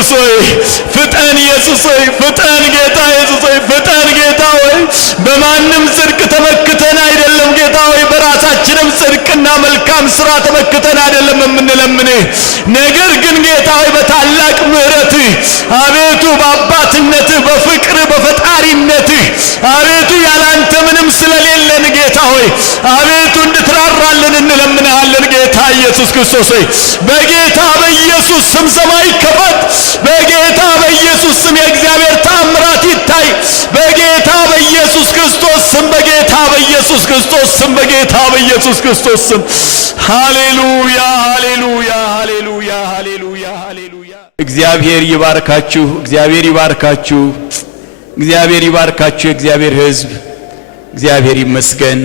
ኢየሱስ ሆይ ፍጠን፣ ኢየሱስ ሆይ ፍጠን፣ ጌታ ኢየሱስ ሆይ ፍጠን፣ ጌታ ሆይ በማንም ጽድቅ ተመክተን አይደለም ጌታ ሆይ በራሳችንም ጽድቅና መልካም ሥራ ተመክተን አይደለም የምንለምንህ። ነገር ግን ጌታ ሆይ በታላቅ ምሕረትህ አቤቱ በአባትነትህ በፍቅርህ በፈጣሪነትህ አቤቱ ያላንተ ምንም ስለሌለን ጌታ ሆይ አቤቱ እንድትራራልን እንለምንሃለን። ጌታ ኢየሱስ ክርስቶስ ሆይ በጌታ በኢየሱስ ስም ሰማይ ይከፈት። በጌታ በኢየሱስ ስም የእግዚአብሔር ተአምራት ይታይ። በጌታ በኢየሱስ ክርስቶስ ስም በጌታ በኢየሱስ ክርስቶስ ስም በጌታ በኢየሱስ ክርስቶስ ስም ሃሌሉያ ሃሌሉያ ሃሌሉያ ሃሌሉያ ሃሌሉያ። እግዚአብሔር ይባርካችሁ፣ እግዚአብሔር ይባርካችሁ፣ እግዚአብሔር ይባርካችሁ። የእግዚአብሔር ሕዝብ እግዚአብሔር ይመስገን።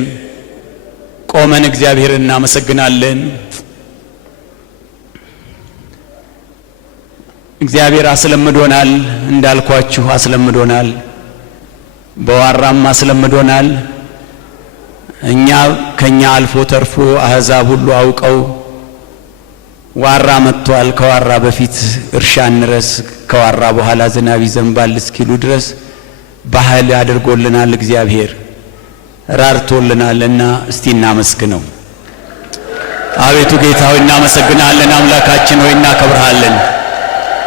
ቆመን እግዚአብሔርን እናመሰግናለን። እግዚአብሔር አስለምዶናል፣ እንዳልኳችሁ አስለምዶናል፣ በዋራም አስለምዶናል። ከኛ አልፎ ተርፎ አሕዛብ ሁሉ አውቀው ዋራ መጥቷል፣ ከዋራ በፊት እርሻ እንረስ፣ ከዋራ በኋላ ዝናብ ይዘንባል እስኪሉ ድረስ ባህል አድርጎልናል። እግዚአብሔር ራርቶልናልና እስቲ እናመስግነው። አቤቱ ጌታ ሆይ እናመሰግናለን። አምላካችን ሆይ እናከብርሃለን።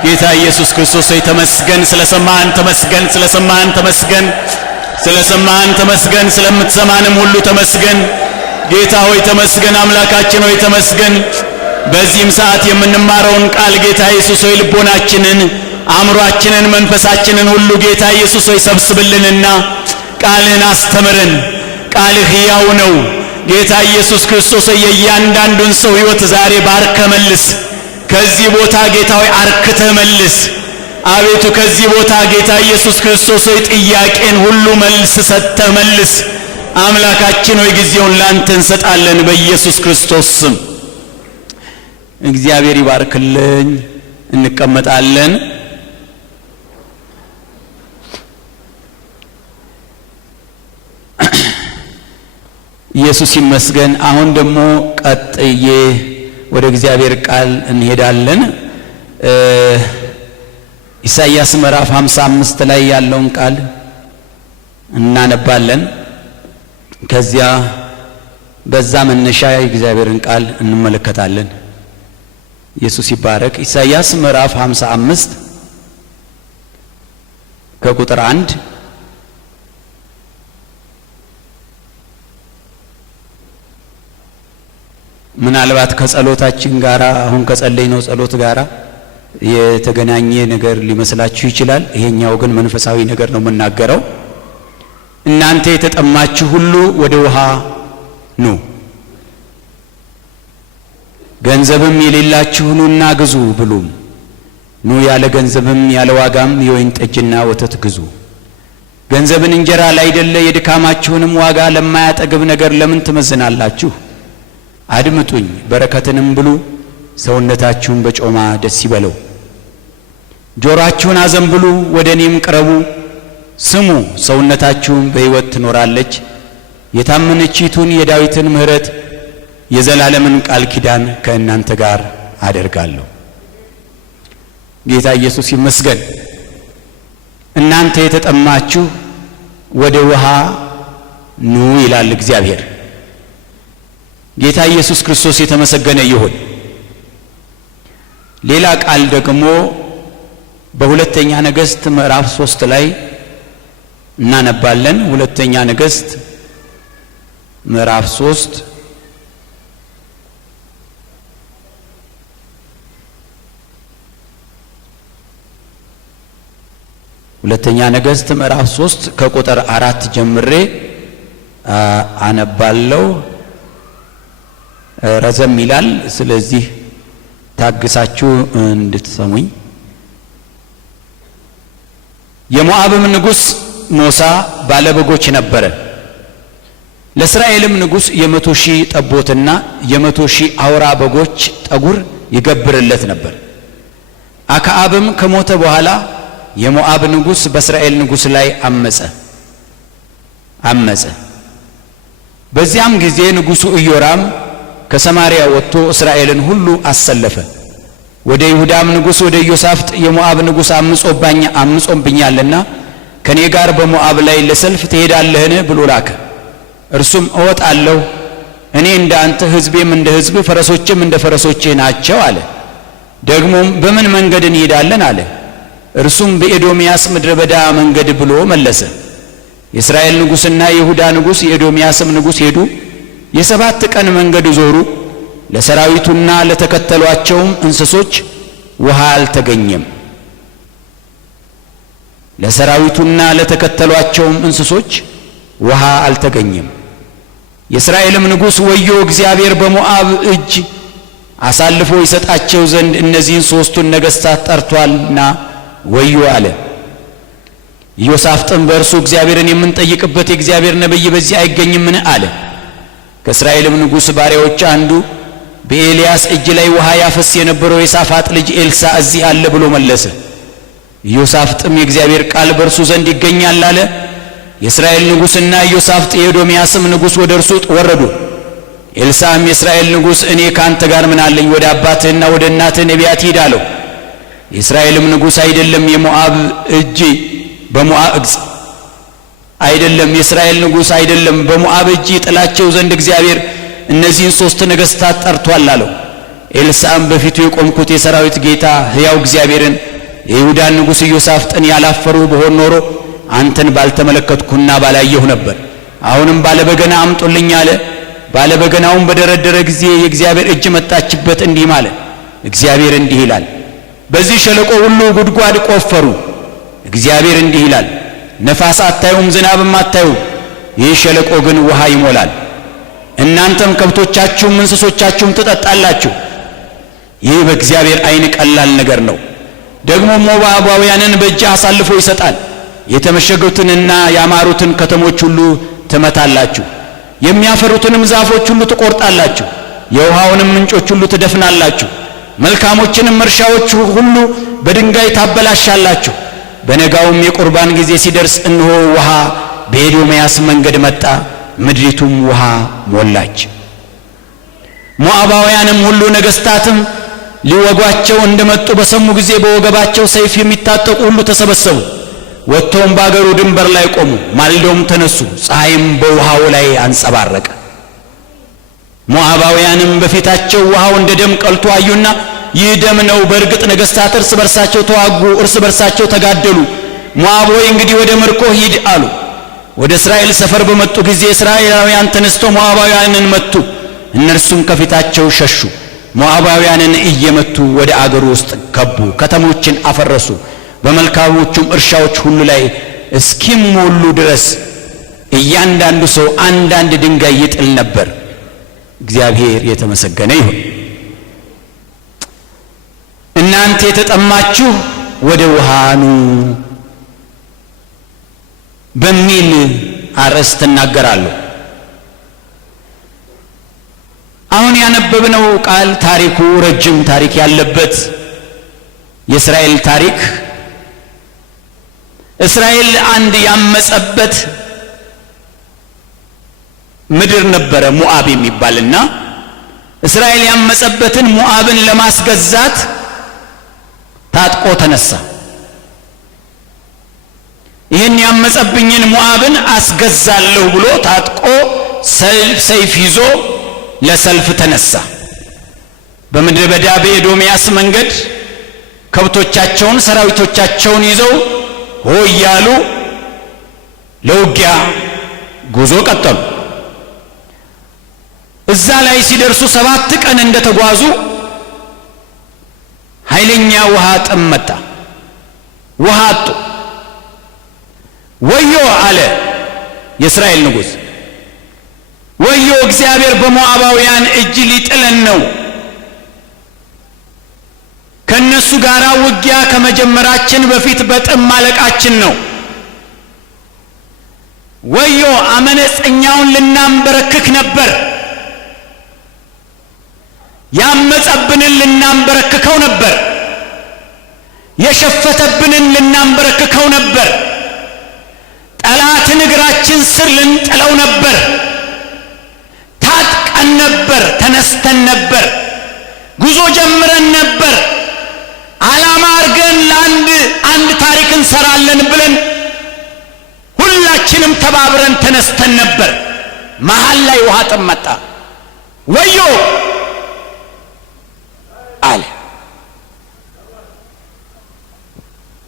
ጌታ ኢየሱስ ክርስቶስ ሆይ ተመስገን፣ ስለሰማህን ተመስገን፣ ስለሰማህን ተመስገን፣ ስለሰማህን ተመስገን፣ ስለምትሰማንም ሁሉ ተመስገን። ጌታ ሆይ ተመስገን፣ አምላካችን ሆይ ተመስገን። በዚህም ሰዓት የምንማረውን ቃል ጌታ ኢየሱስ ሆይ ልቦናችንን፣ አእምሮአችንን፣ መንፈሳችንን ሁሉ ጌታ ኢየሱስ ሆይ ሰብስብልንና ቃልህን አስተምረን። ቃልህ ሕያው ነው። ጌታ ኢየሱስ ክርስቶስ ሆይ የእያንዳንዱን ሰው ሕይወት ዛሬ ባርከ መልስ። ከዚህ ቦታ ጌታ ሆይ አርክተህ መልስ። አቤቱ ከዚህ ቦታ ጌታ ኢየሱስ ክርስቶስ ሆይ ጥያቄን ሁሉ መልስ ሰጥተህ መልስ። አምላካችን ሆይ ጊዜውን ላንተ እንሰጣለን በኢየሱስ ክርስቶስ ስም። እግዚአብሔር ይባርክልኝ። እንቀመጣለን። ኢየሱስ ይመስገን። አሁን ደግሞ ቀጥዬ ወደ እግዚአብሔር ቃል እንሄዳለን። ኢሳይያስ ምዕራፍ 55 ላይ ያለውን ቃል እናነባለን። ከዚያ በዛ መነሻ የእግዚአብሔርን ቃል እንመለከታለን። ኢየሱስ ይባረክ። ኢሳይያስ ምዕራፍ 55 ከቁጥር 1 ምናልባት ከጸሎታችን ጋራ አሁን ከጸለይነው ጸሎት ጋራ የተገናኘ ነገር ሊመስላችሁ ይችላል። ይሄኛው ግን መንፈሳዊ ነገር ነው የምናገረው። እናንተ የተጠማችሁ ሁሉ ወደ ውሃ ኑ፣ ገንዘብም የሌላችሁ ኑና ግዙ ብሉም። ኑ ያለ ገንዘብም ያለ ዋጋም የወይን ጠጅና ወተት ግዙ። ገንዘብን እንጀራ ላይደለ የድካማችሁንም ዋጋ ለማያጠግብ ነገር ለምን ትመዝናላችሁ? አድምጡኝ፣ በረከትንም ብሉ፣ ሰውነታችሁን በጮማ ደስ ይበለው። ጆሮአችሁን አዘንብሉ፣ ወደ እኔም ቅረቡ፣ ስሙ፣ ሰውነታችሁን በሕይወት ትኖራለች። የታመነችይቱን የዳዊትን ምሕረት የዘላለምን ቃል ኪዳን ከእናንተ ጋር አደርጋለሁ። ጌታ ኢየሱስ ይመስገን። እናንተ የተጠማችሁ ወደ ውሃ ኑ ይላል እግዚአብሔር። ጌታ ኢየሱስ ክርስቶስ የተመሰገነ ይሁን። ሌላ ቃል ደግሞ በሁለተኛ ነገሥት ምዕራፍ 3 ላይ እናነባለን። ሁለተኛ ነገሥት ምዕራፍ 3 ሁለተኛ ነገሥት ምዕራፍ 3 ከቁጥር 4 ጀምሬ አነባለሁ። ረዘም ይላል። ስለዚህ ታግሳችሁ እንድትሰሙኝ። የሞዓብም ንጉሥ ሞሳ ባለበጎች ነበረ። ለእስራኤልም ንጉሥ 100,000 ጠቦትና 100,000 አውራ በጎች ጠጉር ይገብርለት ነበር። አክዓብም ከሞተ በኋላ የሞዓብ ንጉሥ በእስራኤል ንጉሥ ላይ አመፀ። በዚያም ጊዜ ንጉሡ ኢዮራም ከሰማርያ ወጥቶ እስራኤልን ሁሉ አሰለፈ። ወደ ይሁዳም ንጉሥ ወደ ኢዮሳፍጥ የሞዓብ ንጉሥ አምጾብኛልና ከኔ ጋር በሞዓብ ላይ ለሰልፍ ትሄዳለህን ብሎ ላከ። እርሱም እወጣለሁ፣ እኔ እንደ አንተ ሕዝቤም እንደ ሕዝብህ ፈረሶችም እንደ ፈረሶችህ ናቸው አለ። ደግሞም በምን መንገድ እንሄዳለን አለ። እርሱም በኤዶምያስ ምድረ በዳ መንገድ ብሎ መለሰ። የእስራኤል ንጉሥና የይሁዳ ንጉሥ የኤዶምያስም ንጉሥ ሄዱ። የ7 ቀን መንገድ ዞሩ። ለሰራዊቱና ለተከተሏቸውም እንስሶች ውሃ አልተገኘም። ለሰራዊቱና ለተከተሏቸውም እንስሶች ውሃ አልተገኘም። የእስራኤልም ንጉሥ ወዮ እግዚአብሔር በሞዓብ እጅ አሳልፎ ይሰጣቸው ዘንድ እነዚህን 3ቱን ነገሥታት ጠርቷልና ወዮ አለ። ኢዮሳፍጥም በእርሱ እግዚአብሔርን የምንጠይቅበት የእግዚአብሔር ነቢይ በዚህ አይገኝምን አለ። ከእስራኤልም ንጉሥ ባሪያዎች አንዱ በኤልያስ እጅ ላይ ውሃ ያፈስ የነበረው የሳፋጥ ልጅ ኤልሳዕ እዚህ አለ ብሎ መለሰ። ኢዮሳፍጥም የእግዚአብሔር ቃል በእርሱ ዘንድ ይገኛል አለ። የእስራኤል ንጉሥና ኢዮሳፍጥ የኤዶምያስም ንጉሥ ወደ እርሱ ወረዱ። ኤልሳዕም የእስራኤል ንጉሥ እኔ ካንተ ጋር ምን አለኝ? ወደ አባትህና ወደ እናትህ ነቢያት ሂድ አለው። የእስራኤልም ንጉሥ አይደለም የእስራኤል ንጉሥ አይደለም በሞዓብ እጅ ይጥላቸው ዘንድ እግዚአብሔር እነዚህን 3 ነገሥታት ጠርቷል አለው። ኤልሳዕም በፊቱ የቆምኩት የሰራዊት ጌታ ሕያው እግዚአብሔርን የይሁዳን ንጉሥ ኢዮሳፍጥን ያላፈሩ በሆን ኖሮ አንተን ባልተመለከትኩና ባላየሁ ነበር። አሁንም ባለበገና አምጡልኝ አለ። ባለበገናውን በደረደረ ጊዜ የእግዚአብሔር እጅ መጣችበት፣ እንዲህም አለ። እግዚአብሔር እንዲህ ይላል፣ በዚህ ሸለቆ ሁሉ ጉድጓድ ቆፈሩ። እግዚአብሔር እንዲህ ይላል፣ ነፋስ አታዩም፣ ዝናብም አታዩም፣ ይህ ሸለቆ ግን ውሃ ይሞላል። እናንተም ከብቶቻችሁም እንስሶቻችሁም ትጠጣላችሁ። ይህ በእግዚአብሔር ዓይን ቀላል ነገር ነው። ደግሞ ሞዓባውያንን በእጅ አሳልፎ ይሰጣል። የተመሸጉትንና ያማሩትን ከተሞች ሁሉ ትመታላችሁ፣ የሚያፈሩትንም ዛፎች ሁሉ ትቆርጣላችሁ፣ የውሃውንም ምንጮች ሁሉ ትደፍናላችሁ፣ መልካሞችንም እርሻዎች ሁሉ በድንጋይ ታበላሻላችሁ። በነጋውም የቁርባን ጊዜ ሲደርስ እነሆ ውሃ በኤዶምያስ መንገድ መጣ፣ ምድሪቱም ውሃ ሞላች። ሞዓባውያንም ሁሉ ነገሥታትም ሊወጓቸው እንደመጡ በሰሙ ጊዜ በወገባቸው ሰይፍ የሚታጠቁ ሁሉ ተሰበሰቡ። ወጥተውም በአገሩ ድንበር ላይ ቆሙ። ማልደውም ተነሱ፣ ፀሐይም በውሃው ላይ አንጸባረቀ። ሞዓባውያንም በፊታቸው ውሃው እንደ ደም ቀልቶ አዩና ይህ ደም ነው። በእርግጥ ነገሥታት እርስ በርሳቸው ተዋጉ፣ እርስ በርሳቸው ተጋደሉ። ሞዓብ ሆይ እንግዲህ ወደ ምርኮ ሂድ አሉ። ወደ እስራኤል ሰፈር በመጡ ጊዜ እስራኤላውያን ተነስተው ሞዓባውያንን መቱ። እነርሱም ከፊታቸው ሸሹ። ሞዓባውያንን እየመቱ ወደ አገሩ ውስጥ ገቡ፣ ከተሞችን አፈረሱ። በመልካሞቹም እርሻዎች ሁሉ ላይ እስኪሞሉ ድረስ እያንዳንዱ ሰው አንዳንድ ድንጋይ ይጥል ነበር። እግዚአብሔር የተመሰገነ ይሁን። እናንተ የተጠማችሁ ወደ ውሃ ኑ በሚል አርዕስት እናገራለሁ። አሁን ያነበብነው ቃል ታሪኩ ረጅም ታሪክ ያለበት የእስራኤል ታሪክ፣ እስራኤል አንድ ያመጸበት ምድር ነበረ ሞዓብ የሚባልና እስራኤል ያመጸበትን ሞዓብን ለማስገዛት ታጥቆ ተነሳ። ይህን ያመጸብኝን ሞዓብን አስገዛለሁ ብሎ ታጥቆ ሰይፍ ይዞ ለሰልፍ ተነሳ። በምድረ በዳ በኤዶምያስ መንገድ ከብቶቻቸውን ሰራዊቶቻቸውን ይዘው ሆያሉ ለውጊያ ጉዞ ቀጠሉ። እዛ ላይ ሲደርሱ 7 ቀን እንደተጓዙ ኃይለኛ ውሃ ጥም መጣ። ውሃ አጡ። ወዮ አለ የእስራኤል ንጉሥ፣ ወዮ እግዚአብሔር በሞዓባውያን እጅ ሊጥለን ነው። ከነሱ ጋር ውጊያ ከመጀመራችን በፊት በጥም ማለቃችን ነው። ወዮ አመፀኛውን ልናንበረክክ ነበር፣ ያመጸብንን ልናንበረክከው ነበር፣ የሸፈተብንን ልናንበረክከው ነበር፣ ጠላትን እግራችን ስር ልንጥለው ነበር። ታጥቀን ነበር፣ ተነስተን ነበር፣ ጉዞ ጀምረን ነበር። እንሰራለን ብለን ሁላችንም ተባብረን ተነስተን ነበር። መሃል ላይ ውሃ ጥም መጣ። ወዮ አለ።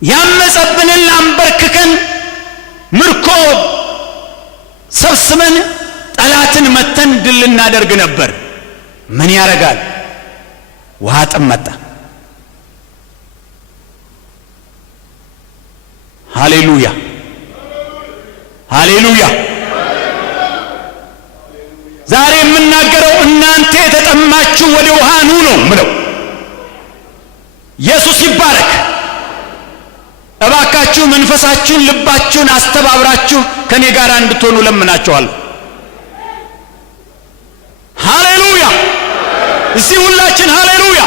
ያመፀብንን ላንበርክከን ምርኮ ሰብስበን ጠላትን መተን ድል እናደርግ ነበር። ምን ያረጋል? ውሃ ጥም መጣ። ሃሌሉያ ሃሌሉያ። ዛሬ የምናገረው እናንተ የተጠማችሁ ወደ ውሃ ኑ ነው ምለው። ኢየሱስ ይባረክ። እባካችሁ መንፈሳችሁን ልባችሁን አስተባብራችሁ ከኔ ጋር እንድትሆኑ ለምናችኋለሁ። ሃሌሉያ። እስቲ ሁላችን ሃሌሉያ።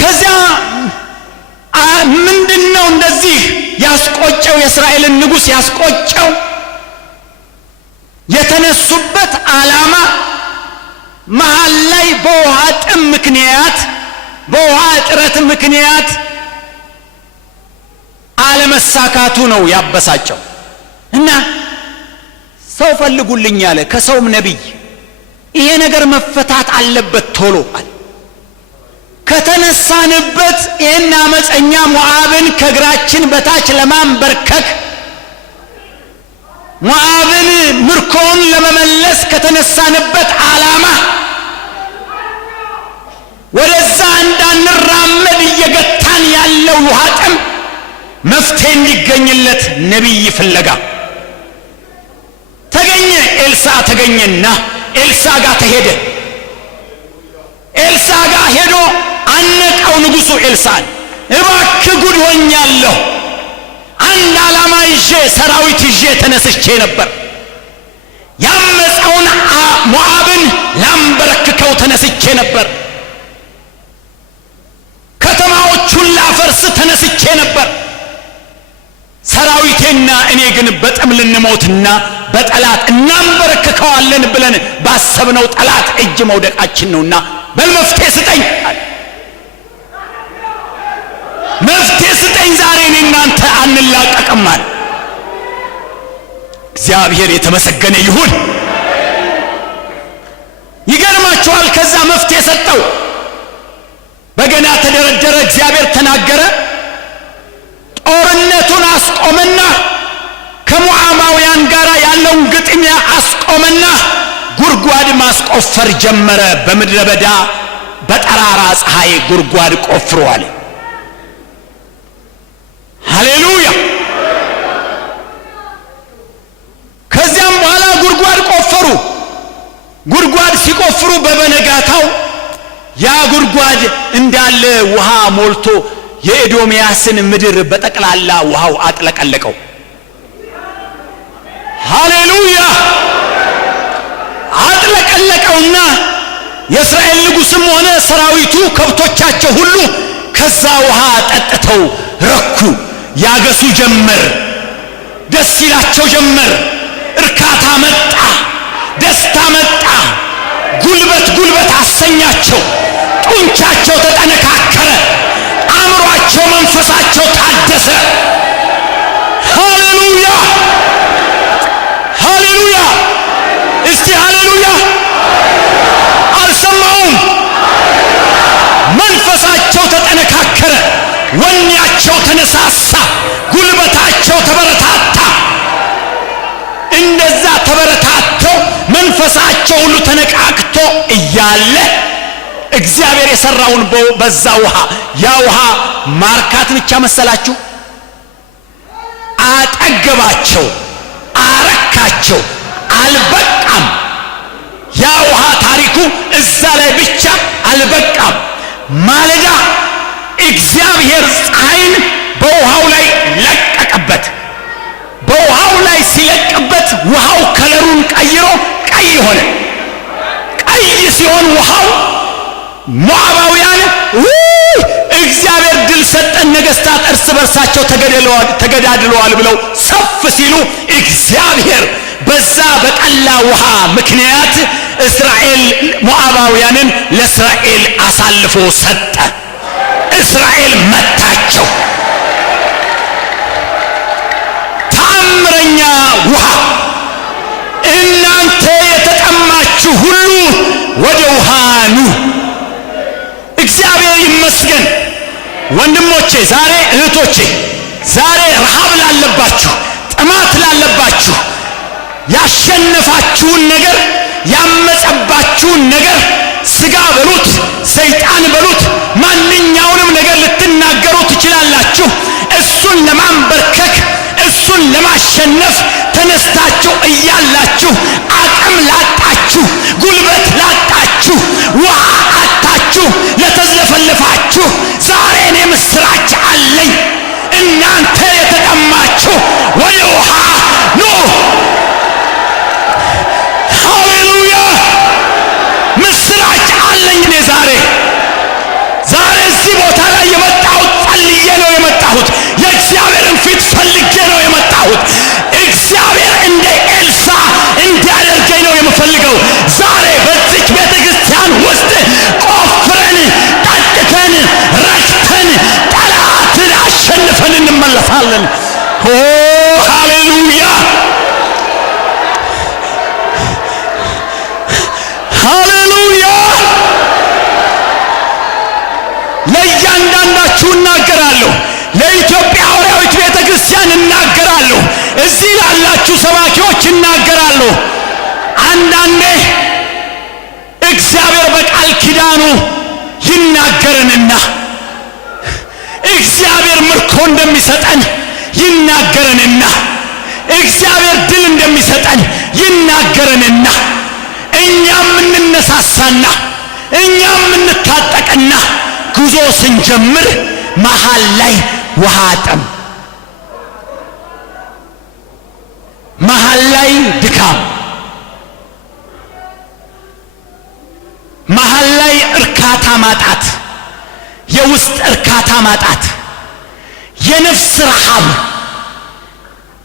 ከዚያ ምንድነው እንደዚህ ያስቆጨው? የእስራኤልን ንጉሥ ያስቆጨው የተነሱበት ዓላማ መሃል ላይ በውሃ ጥም ምክንያት በውሃ እጥረት ምክንያት አለመሳካቱ ነው ያበሳጨው። እና ሰው ፈልጉልኝ አለ። ከሰውም ነቢይ ይሄ ነገር መፈታት አለበት ቶሎ አለ። ከተነሳንበት ይህን አመፀኛ ሞዓብን ከእግራችን በታች ለማንበርከክ ሞዓብን ምርኮውን ለመመለስ ከተነሳንበት ዓላማ ወደዛ እንዳንራመድ እየገታን ያለው ውሃ ጥም መፍትሄ እንዲገኝለት ነቢይ ፍለጋ ተገኘ። ኤልሳዕ ተገኘና ኤልሳዕ ጋር ተሄደ። ኤልሳዕ ጋር ሄዶ አነቀው ንጉሡ ኤልሳዕን። እባክህ ጉድ ሆኛለሁ፣ አንድ ዓላማ ይዤ ሰራዊት ይዤ ተነስቼ ነበር። ያመፀውን ሞዓብን ላንበረክከው ተነስቼ ነበር። ከተማዎቹን ላፈርስ ተነስቼ ነበር። ሰራዊቴና እኔ ግን በጥም ልንሞትና በጠላት እናንበረክከዋለን ብለን ባሰብነው ጠላት እጅ መውደቃችን ነውና በል መፍትሄ ስጠኝ አለ። መፍትሄ ስጠኝ፣ ዛሬ እኔ እናንተ አንላቀቅም አለ። እግዚአብሔር የተመሰገነ ይሁን። ይገርማችኋል። ከዛ መፍትሄ ሰጠው። በገና ተደረደረ። እግዚአብሔር ተናገረ። ጦርነቱን አስቆመና ከሞዓባውያን ጋር ያለውን ግጥሚያ አስቆመና ጉድጓድ ማስቆፈር ጀመረ። በምድረ በዳ በጠራራ ፀሐይ ጉድጓድ ቆፍሩ አለ። ሃሌሉያ። ከዚያም በኋላ ጉድጓድ ቆፈሩ። ጉድጓድ ሲቆፍሩ በበነጋታው ያ ጉድጓድ እንዳለ ውሃ ሞልቶ የኤዶምያስን ምድር በጠቅላላ ውሃው አጥለቀለቀው። ሃሌሉያ። አጥለቀለቀውና የእስራኤል ንጉሥም ሆነ ሰራዊቱ ከብቶቻቸው ሁሉ ከዛ ውሃ ጠጥተው ረኩ። ያገሱ ጀመር፣ ደስ ይላቸው ጀመር። እርካታ መጣ፣ ደስታ መጣ። ጉልበት አሰኛቸው። ጡንቻቸው ተጠነካከረ። አእምሯቸው መንፈሳቸው ታደሰ። ሃሌሉያ ሃሌሉያ። እስቲ ሃሌሉያ። አልሰማውም። መንፈሳቸው ተጠነካከረ፣ ወኔያቸው ተነሳሳ፣ ጉልበታቸው ተበረታታ። እንደዛ ተበረታተው መንፈሳቸው ሁሉ ተነቃቅቶ እያለ እግዚአብሔር የሰራውን በዛ ውሃ ያ ውሃ ማርካት ብቻ መሰላችሁ? አጠገባቸው፣ አረካቸው። አልበቃም። ያ ውሃ ታሪኩ እዛ ላይ ብቻ አልበቃም። ማለዳ እግዚአብሔር ፀሐይን በውሃው ላይ ለቀቀበት። በውሃው ላይ ሲለቅበት ውሃው ከለሩን ቀይሮ ቀይ ሆነ። ቀይ ሲሆን ውሃው ሞዓባውያን እግዚአብሔር ድል ሰጠን፣ ነገስታት እርስ በርሳቸው ተገዳድለዋል ብለው ሰፍ ሲሉ እግዚአብሔር በዛ በቀላ ውሃ ምክንያት እስራኤል ሞዓብ ሞዓባውያንን ለእስራኤል አሳልፎ ሰጠ። እስራኤል መታቸው። ታምረኛ ውሃ። እናንተ የተጠማችሁ ሁሉ ወደ ውሃ ኑ። እግዚአብሔር ይመስገን። ወንድሞቼ ዛሬ እህቶቼ ዛሬ ረሃብ ላለባችሁ ጥማት ላለባችሁ ያሸነፋችሁን ነገር ያመጸባችሁን ነገር ስጋ በሉት ሰይጣን በሉት ማንኛውንም ነገር ልትናገሩ ትችላላችሁ። እሱን ለማንበርከክ እሱን ለማሸነፍ ተነስታችሁ እያላችሁ አቅም ላጣችሁ ጉልበት ላጣችሁ ውሃ አጣችሁ ለተዝለፈለፋችሁ ዛሬ እኔ ምስራች አለኝ። እናንተ የተጠማችሁ ወደ ውሃ ኑ። ሃሌሉያ! ምስራች አለኝ። እኔ ዛሬ እዚህ ቦታ ላይ የመጣሁት ጸልዬ ነው የመጣሁት። የእግዚአብሔርን ፊት ፈልጌ ነው የመጣሁት። እግዚአብሔር እንደ ኤልሳ እንዲያደርገኝ ነው የምፈልገው። ዛሬ በዚች ቤተ ክርስቲያን ውስጥ ቆፍረን ጠጥተን ረክተን ጠላትን አሸንፈን እንመለሳለን። ኦ ሃሌሉያ! ሃሌሉያ! ለእያንዳንዳችሁ እናገራለሁ። ለኢትዮጵያ ሐዋርያዊት ቤተ ክርስቲያን እናገራለሁ። እዚህ ላላችሁ ሰባኪዎች እናገራለሁ። አንዳንዴ እግዚአብሔር በቃል ኪዳኑ ይናገረንና እግዚአብሔር ምርኮ እንደሚሰጠን ይናገረንና እግዚአብሔር ድል እንደሚሰጠን ይናገረንና እኛም እንነሳሳና እኛም እንታጠቅና ጉዞ ስንጀምር መሃል ላይ ውሃ ጠም፣ መሃል ላይ ድካም፣ መሃል ላይ እርካታ ማጣት፣ የውስጥ እርካታ ማጣት፣ የነፍስ ረሃብ፣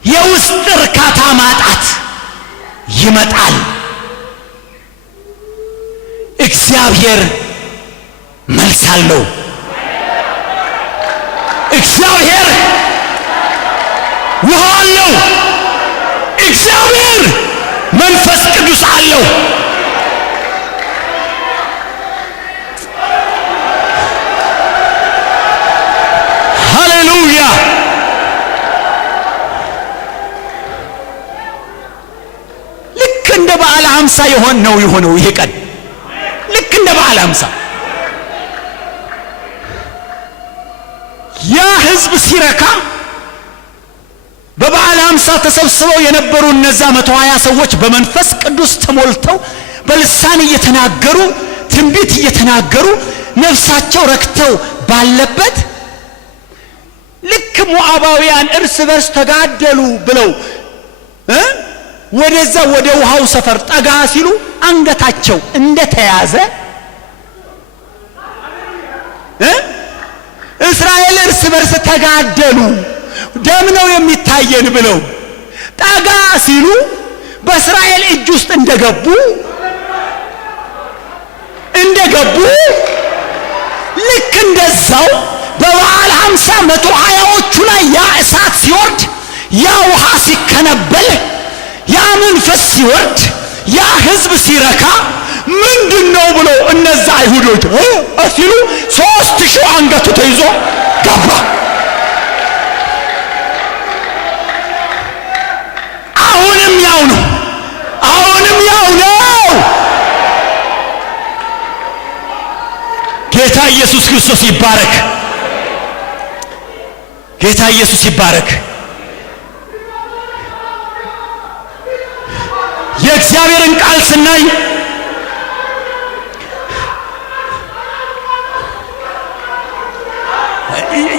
የውስጥ እርካታ ማጣት ይመጣል። እግዚአብሔር መልስ አለው። እግዚአብሔር ውሃ አለው። እግዚአብሔር መንፈስ ቅዱስ አለው። ሃሌሉያ! ልክ እንደ በዓለ ሃምሳ የሆነው ይሄ ቀን ልክ እንደ በዓለ ሃምሳ ያ ሕዝብ ሲረካ በበዓለ ሃምሳ ተሰብስበው የነበሩ እነዛ 120 ሰዎች በመንፈስ ቅዱስ ተሞልተው በልሳን እየተናገሩ ትንቢት እየተናገሩ ነፍሳቸው ረክተው ባለበት ልክ ሞዓባውያን እርስ በርስ ተጋደሉ ብለው ወደዛ ወደ ውሃው ሰፈር ጠጋ ሲሉ አንገታቸው እንደተያዘ እስራኤል እርስ በርስ ተጋደሉ ደም ነው የሚታየን ብለው ጠጋ ሲሉ በእስራኤል እጅ ውስጥ እንደገቡ ልክ እንደዛው በበዓለ ሃምሳ 120ዎቹ ላይ ያ እሳት ሲወርድ ያ ውሃ ሲከነበል ያ መንፈስ ሲወርድ ያ ሕዝብ ሲረካ ምንድነው ብሎ እነዛ አይሁዶች ሲሉ 3000 አንገቱ ተይዞ ገባ። አሁንም ያው ነው። ጌታ ኢየሱስ ክርስቶስ ይባረክ። ጌታ ኢየሱስ ይባረክ። የእግዚአብሔርን ቃል ስናይ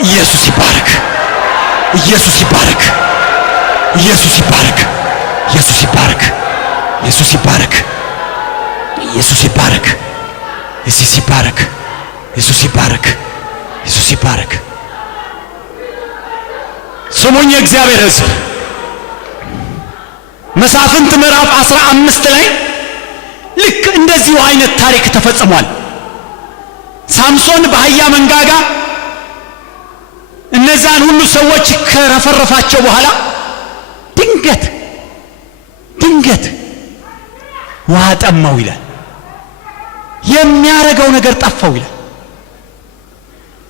ኢየሱስ ይባረክ። ኢየሱስ ይባረክ። ኢየሱስ ይባረክ። ኢየሱስ ይባረክ። ኢየሱስ ይባረክ። ኢየሱስ ይባረክ። ኢየሱስ ይባረክ። ኢየሱስ ይባረክ። ኢየሱስ ይባረክ። ስሙኝ የእግዚአብሔር ሕዝብ መሳፍንት ምዕራፍ 15 ላይ ልክ እንደዚሁ አይነት ታሪክ ተፈጽሟል። ሳምሶን በአህያ መንጋጋ እነዛን ሁሉ ሰዎች ከረፈረፋቸው በኋላ ድንገት ውሃ ጠማው ይላል። የሚያረጋው ነገር ጠፋው ይላል።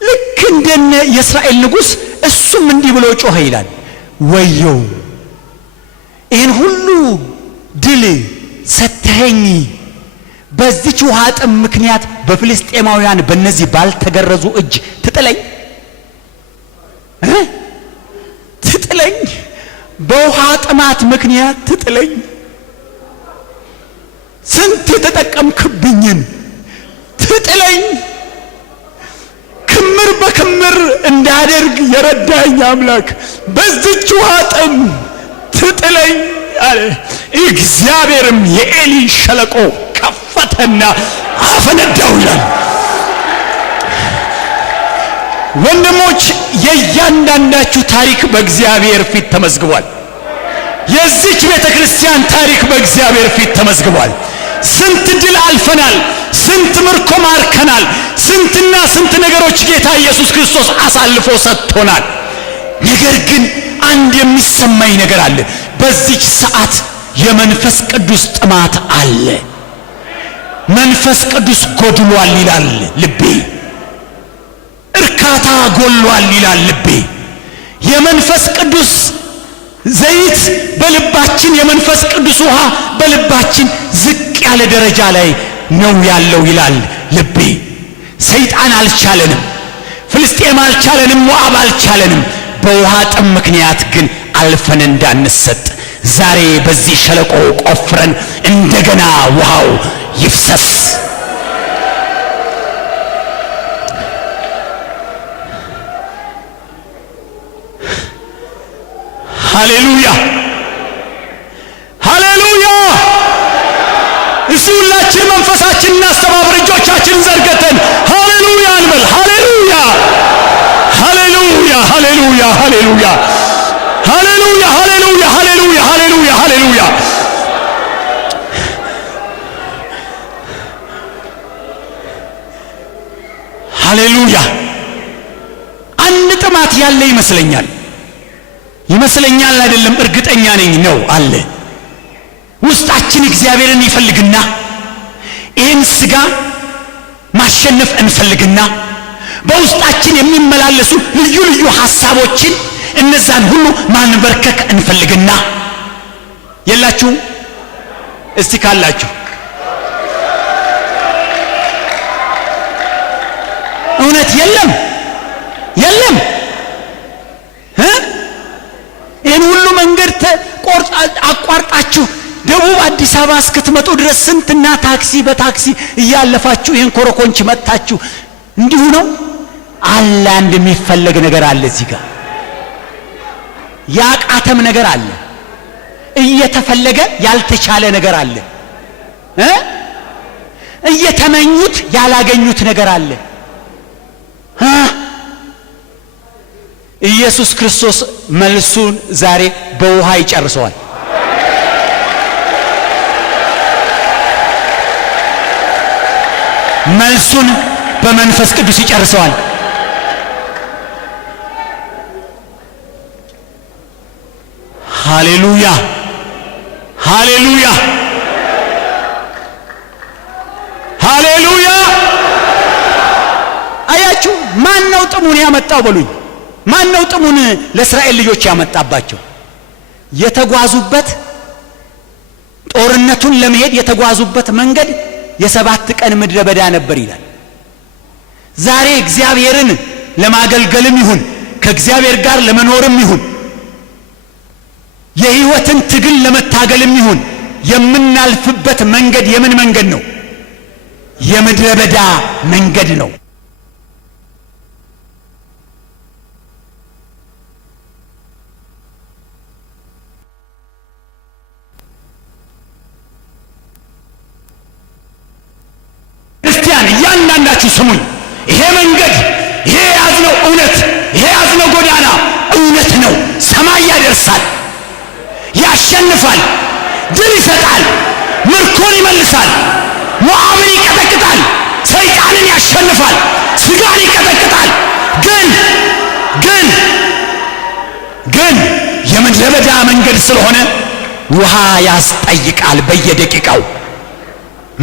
ልክ እንደነ የእስራኤል ንጉሥ እሱም እንዲህ ብሎ ጮኸ ይላል፣ ወየው ይህን ሁሉ ድል ሰተኸኝ በዚች ውሃ ጥም ምክንያት በፍልስጤማውያን በእነዚህ ባልተገረዙ እጅ ትጥለኝ፣ በውሃ ጥማት ምክንያት ትጥለኝ፣ ስንት የተጠቀምክብኝን ትጥለኝ፣ ክምር በክምር እንዳደርግ የረዳኝ አምላክ በዚች ውሃ ጥም ትጥለኝ አለ። እግዚአብሔርም የኤሊ ሸለቆ ከፈተና አፈነዳው ይላል። ወንድሞች የእያንዳንዳችሁ ታሪክ በእግዚአብሔር ፊት ተመዝግቧል። የዚች ቤተክርስቲያን ታሪክ በእግዚአብሔር ፊት ተመዝግቧል። ስንት ድል አልፈናል፣ ስንት ምርኮ ማርከናል፣ ስንትና ስንት ነገሮች ጌታ ኢየሱስ ክርስቶስ አሳልፎ ሰጥቶናል። ነገር ግን አንድ የሚሰማኝ ነገር አለ። በዚች ሰዓት የመንፈስ ቅዱስ ጥማት አለ። መንፈስ ቅዱስ ጎድሏል ይላል ልቤ። እርካታ ጎሏል ይላል ልቤ። የመንፈስ ቅዱስ ዘይት በልባችን፣ የመንፈስ ቅዱስ ውሃ በልባችን ዝቅ ያለ ደረጃ ላይ ነው ያለው ይላል ልቤ። ሰይጣን አልቻለንም፣ ፍልስጤም አልቻለንም፣ ሞዓብ አልቻለንም። በውሃ ጥም ምክንያት ግን አልፈን እንዳንሰጥ ዛሬ በዚህ ሸለቆ ቆፍረን እንደገና ውሃው ይፍሰስ። ሃሌሉያ ሃሌሉያ። እሱ ሁላችን መንፈሳችን እናስተባብር፣ እጆቻችን ዘርግተን ሃሌሉያ እንበል። ሃሌሉያ ሃሌሉያ ሃሌሉያ ሃሌሉያ ሃሌሉያ ሃሌሉያ ሃሌሉያ ሃሌሉያ ሃሌሉያ። ሃሌሉያ። አንድ ጥማት ያለ ይመስለኛል አይደለም፣ እርግጠኛ ነኝ ነው አለ። ውስጣችን እግዚአብሔርን ይፈልግና ይህን ሥጋ ማሸነፍ እንፈልግና በውስጣችን የሚመላለሱ ልዩ ልዩ ሐሳቦችን እነዛን ሁሉ ማንበርከክ እንፈልግና የላችሁም? እስቲ ካላችሁ እውነት የለም ይህን ሁሉ መንገድ አቋርጣችሁ ደቡብ አዲስ አበባ እስክትመጡ ድረስ ስንትና ታክሲ በታክሲ እያለፋችሁ ይህን ኮረኮንች መጣችሁ እንዲሁ ነው አለ። አንድ የሚፈለግ ነገር አለ እዚህ ጋር፣ ያቃተም ነገር አለ፣ እየተፈለገ ያልተቻለ ነገር አለ፣ እየተመኙት ያላገኙት ነገር አለ። ኢየሱስ ክርስቶስ መልሱን ዛሬ በውሃ ይጨርሰዋል። መልሱን በመንፈስ ቅዱስ ይጨርሰዋል። ሃሌሉያ ሃሌሉያ ሃሌሉያ። አያችሁ፣ ማን ነው ጥሙን ያመጣው በሉኝ? ማን ነው ጥሙን ለእስራኤል ልጆች ያመጣባቸው? የተጓዙበት ጦርነቱን ለመሄድ የተጓዙበት መንገድ የ7 ቀን ምድረ በዳ ነበር ይላል። ዛሬ እግዚአብሔርን ለማገልገልም ይሁን ከእግዚአብሔር ጋር ለመኖርም ይሁን የሕይወትን ትግል ለመታገልም ይሁን የምናልፍበት መንገድ የምን መንገድ ነው? የምድረ በዳ መንገድ ነው። ክርስቲያን እያንዳንዳችሁ ስሙኝ። ይሄ መንገድ፣ ይሄ ያዝነው እውነት፣ ይሄ ያዝነው ጎዳና እውነት ነው። ሰማይ ያደርሳል፣ ያሸንፋል፣ ድል ይሰጣል፣ ምርኮን ይመልሳል፣ ሞዓብን ይቀጠቅጣል፣ ሰይጣንን ያሸንፋል፣ ስጋን ይቀጠቅጣል። ግን የምድረ በዳ መንገድ ስለሆነ ውሃ ያስጠይቃል። በየደቂቃው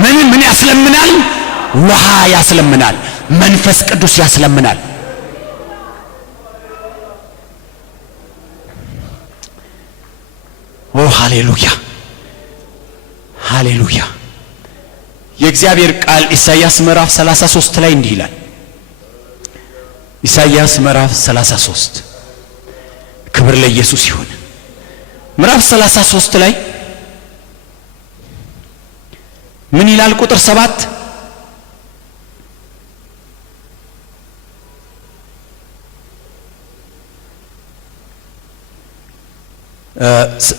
ምን ያስለምናል? ውሃ ያስለምናል። መንፈስ ቅዱስ ያስለምናል። ኦ ሃሌሉያ ሃሌሉያ። የእግዚአብሔር ቃል ኢሳይያስ ምዕራፍ 33 ላይ እንዲህ ይላል። ኢሳይያስ ምዕራፍ 33 ክብር ለኢየሱስ ይሁን። ምዕራፍ 33 ላይ ምን ይላል? ቁጥር 7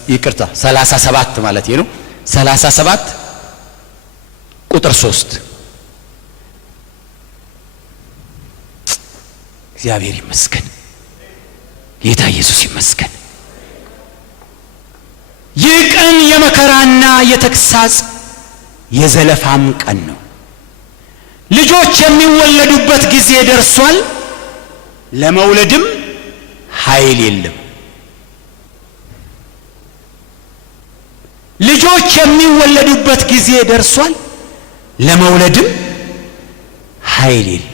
ይቅርታ 37 ማለት ነው። 37 ቁጥር 3 እግዚአብሔር ይመስገን፣ ጌታ ኢየሱስ ይመስገን። ይህ ቀን የመከራና የተግሳጽ የዘለፋም ቀን ነው። ልጆች የሚወለዱበት ጊዜ ደርሷል፣ ለመውለድም ኃይል የለም። ልጆች የሚወለዱበት ጊዜ ደርሷል፣ ለመውለድም ኃይል የለም።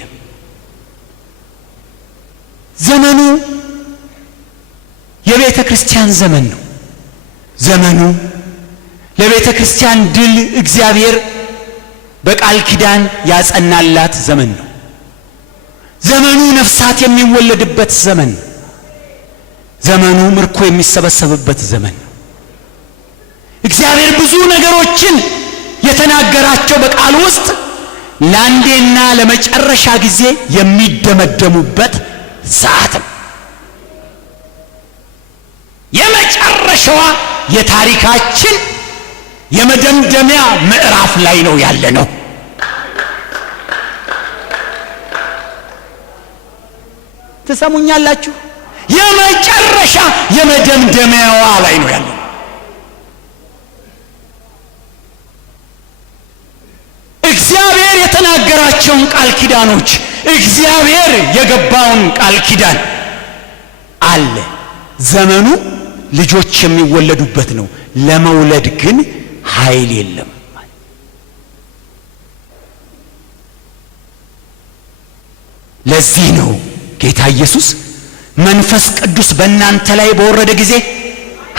ዘመኑ የቤተ ክርስቲያን ዘመን ነው። ዘመኑ ለቤተ ክርስቲያን ድል እግዚአብሔር በቃል ኪዳን ያጸናላት ዘመን ነው። ዘመኑ ነፍሳት የሚወለድበት ዘመን ነው። ዘመኑ ምርኮ የሚሰበሰብበት ዘመን ነው። እግዚአብሔር ብዙ ነገሮችን የተናገራቸው በቃል ውስጥ ለአንዴና ለመጨረሻ ጊዜ የሚደመደሙበት ሰዓት ነው። የመጨረሻዋ የታሪካችን የመደምደሚያ ምዕራፍ ላይ ነው ያለነው። ትሰሙኛላችሁ? የመጨረሻ የመደምደሚያዋ ላይ ነው ያለነው። እግዚአብሔር የተናገራቸውን ቃል ኪዳኖች፣ እግዚአብሔር የገባውን ቃል ኪዳን አለ። ዘመኑ ልጆች የሚወለዱበት ነው፣ ለመውለድ ግን ኃይል የለም። ለዚህ ነው ጌታ ኢየሱስ መንፈስ ቅዱስ በእናንተ ላይ በወረደ ጊዜ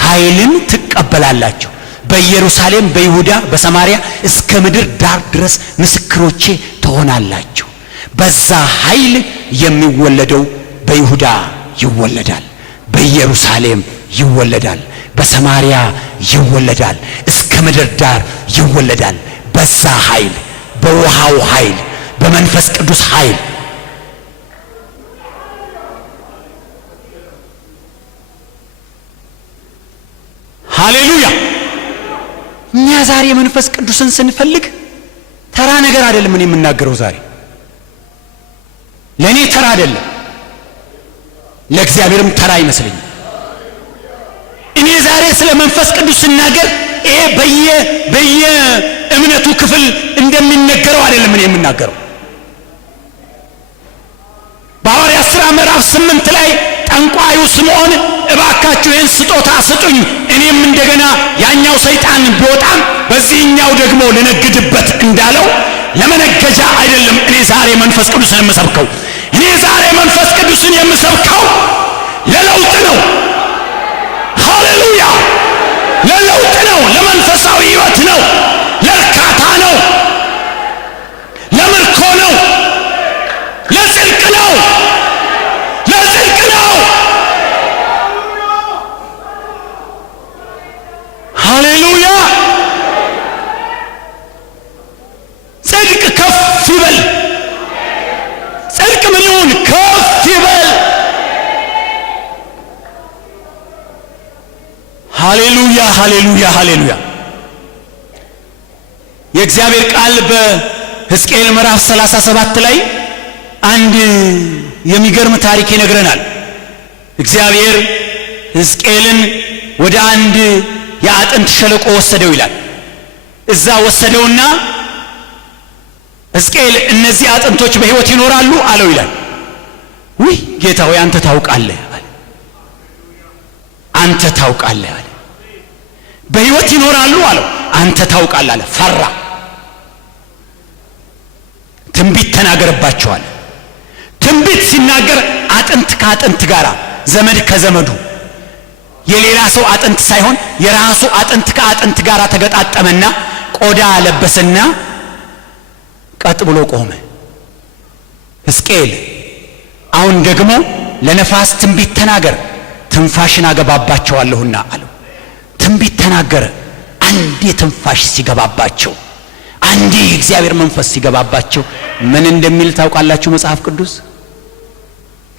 ኃይልን ትቀበላላችሁ፣ በኢየሩሳሌም፣ በይሁዳ፣ በሰማርያ እስከ ምድር ዳር ድረስ ምስክሮቼ ትሆናላችሁ። በዛ ኃይል የሚወለደው በይሁዳ ይወለዳል፣ በኢየሩሳሌም ይወለዳል፣ በሰማርያ ይወለዳል፣ እስከ ምድር ዳር ይወለዳል። በዛ ኃይል፣ በውሃው ኃይል፣ በመንፈስ ቅዱስ ኃይል ሃሌሉያ። እኛ ዛሬ መንፈስ ቅዱስን ስንፈልግ ተራ ነገር አይደለም። እኔ የምናገረው ዛሬ ለኔ ተራ አይደለም፣ ለእግዚአብሔርም ተራ አይመስለኝም። እኔ ዛሬ ስለ መንፈስ ቅዱስ ስናገር ይሄ በየእምነቱ ክፍል እንደሚነገረው አይደለም እኔ የምናገረው። በሐዋርያት ሥራ ምዕራፍ 8 ላይ ጠንቋዩ ስምዖን እባካችሁ ይህን ስጦታ ስጡኝ፣ እኔም እንደገና ያኛው ሰይጣን ቢወጣም በዚህኛው ደግሞ ልነግድበት እንዳለው ለመነገጃ አይደለም እኔ ዛሬ መንፈስ ቅዱስን የምሰብከው። እኔ ዛሬ መንፈስ ቅዱስን የምሰብከው ለለውጥ ነው። ሃሌሉያ! ለለውጥ ነው፣ ለመንፈሳዊ ሕይወት ነው፣ ለእርካታ ነው፣ ለምርኮ ነው፣ ለጽድቅ ነው፣ ለጽድቅ ነው። ሃሌሉያ! ጽድቅ ከፍ ይበል። ጽድቅ ምን ይሁን? ከፍ ይበል። ሃሌሉያ ሃሌሉያ ሃሌሉያ። የእግዚአብሔር ቃል በሕዝቅኤል ምዕራፍ 37 ላይ አንድ የሚገርም ታሪክ ይነግረናል። እግዚአብሔር ሕዝቅኤልን ወደ አንድ የአጥንት ሸለቆ ወሰደው ይላል። እዛ ወሰደውና ሕዝቅኤል እነዚህ አጥንቶች በሕይወት ይኖራሉ አለው ይላል። ውይ ጌታ ሆይ አንተ ታውቃለህ አለ። አንተ ታውቃለህ አለ። በሕይወት ይኖራሉ አለው። አንተ ታውቃለህ አለ። ፈራ። ትንቢት ተናገረባቸው አለ። ትንቢት ሲናገር አጥንት ከአጥንት ጋራ ዘመድ ከዘመዱ የሌላ ሰው አጥንት ሳይሆን የራሱ አጥንት ከአጥንት ጋራ ተገጣጠመና ቆዳ ለበሰና ቀጥ ብሎ ቆመ። ሕዝቅኤል አሁን ደግሞ ለነፋስ ትንቢት ተናገር ትንፋሽን አገባባቸዋለሁና አለው። ትንቢት ተናገረ። አንዴ ትንፋሽ ሲገባባቸው፣ አንዴ የእግዚአብሔር መንፈስ ሲገባባቸው ምን እንደሚል ታውቃላችሁ? መጽሐፍ ቅዱስ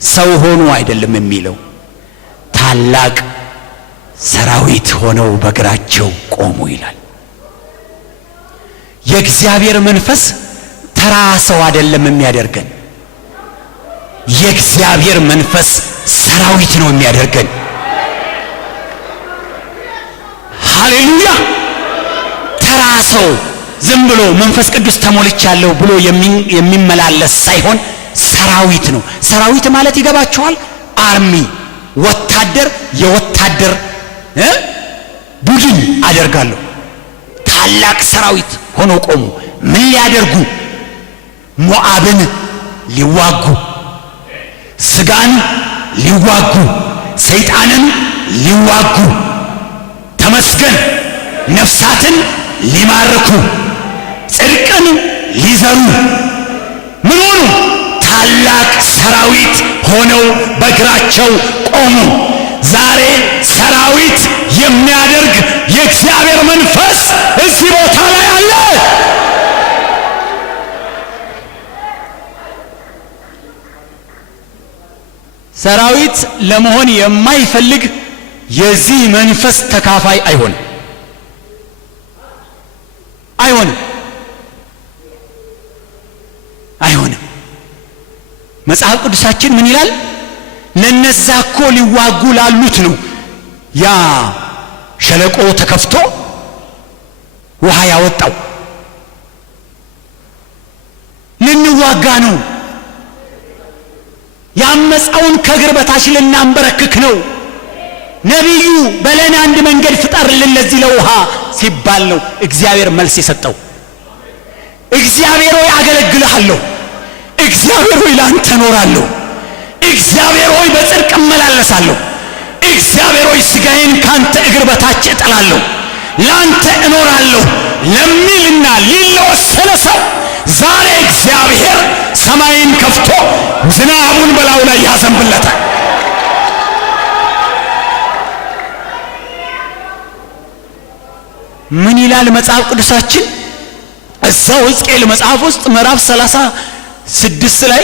ሰው ሆኑ አይደለም የሚለው፣ ታላቅ ሰራዊት ሆነው በእግራቸው ቆሙ ይላል። የእግዚአብሔር መንፈስ ተራ ሰው አይደለም የሚያደርገን። የእግዚአብሔር መንፈስ ሰራዊት ነው የሚያደርገን። ሃሌሉያ! ተራ ሰው ዝም ብሎ መንፈስ ቅዱስ ተሞልቻለሁ ብሎ የሚመላለስ ሳይሆን ሰራዊት ነው። ሰራዊት ማለት ይገባችኋል? አርሚ፣ ወታደር፣ የወታደር ቡድን አደርጋለሁ። ታላቅ ሰራዊት ሆኖ ቆሙ። ምን ሊያደርጉ? ሞዓብን ሊዋጉ፣ ስጋን ሊዋጉ፣ ሰይጣንን ሊዋጉ፣ ተመስገን ነፍሳትን ሊማርኩ፣ ጽድቅን ሊዘሩ ምን ሆኑ? ታላቅ ሰራዊት ሆነው በእግራቸው ቆሙ። ዛሬ ሰራዊት የሚያደርግ የእግዚአብሔር መንፈስ እዚህ ቦታ ላይ አለ። ሰራዊት ለመሆን የማይፈልግ የዚህ መንፈስ ተካፋይ አይሆንም። መጽሐፍ ቅዱሳችን ምን ይላል? ለነዛ እኮ ሊዋጉ ላሉት ነው ያ ሸለቆ ተከፍቶ ውሃ ያወጣው። ልንዋጋ ነው። ያመጻውን ከእግር በታች ልናንበረክክ ነው። ነቢዩ በለን አንድ መንገድ ፍጠርልን ለዚህ ለውሃ ሲባል ነው እግዚአብሔር መልስ የሰጠው። እግዚአብሔር ሆይ አገለግልሃለሁ፣ እግዚአብሔር ሆይ ላንተ እኖራለሁ፣ እግዚአብሔር ሆይ በጽድቅ እመላለሳለሁ፣ እግዚአብሔር ሆይ ሥጋዬን ካንተ እግር በታች እጥላለሁ፣ ላንተ እኖራለሁ ለሚልና ሊለወሰነ ሰው ዛሬ እግዚአብሔር ሰማይን ከፍቶ ዝናቡን በላዩ ላይ ያዘንብለታል። ምን ይላል መጽሐፍ ቅዱሳችን? እዛው ሕዝቅኤል መጽሐፍ ውስጥ ምዕራፍ 36 ላይ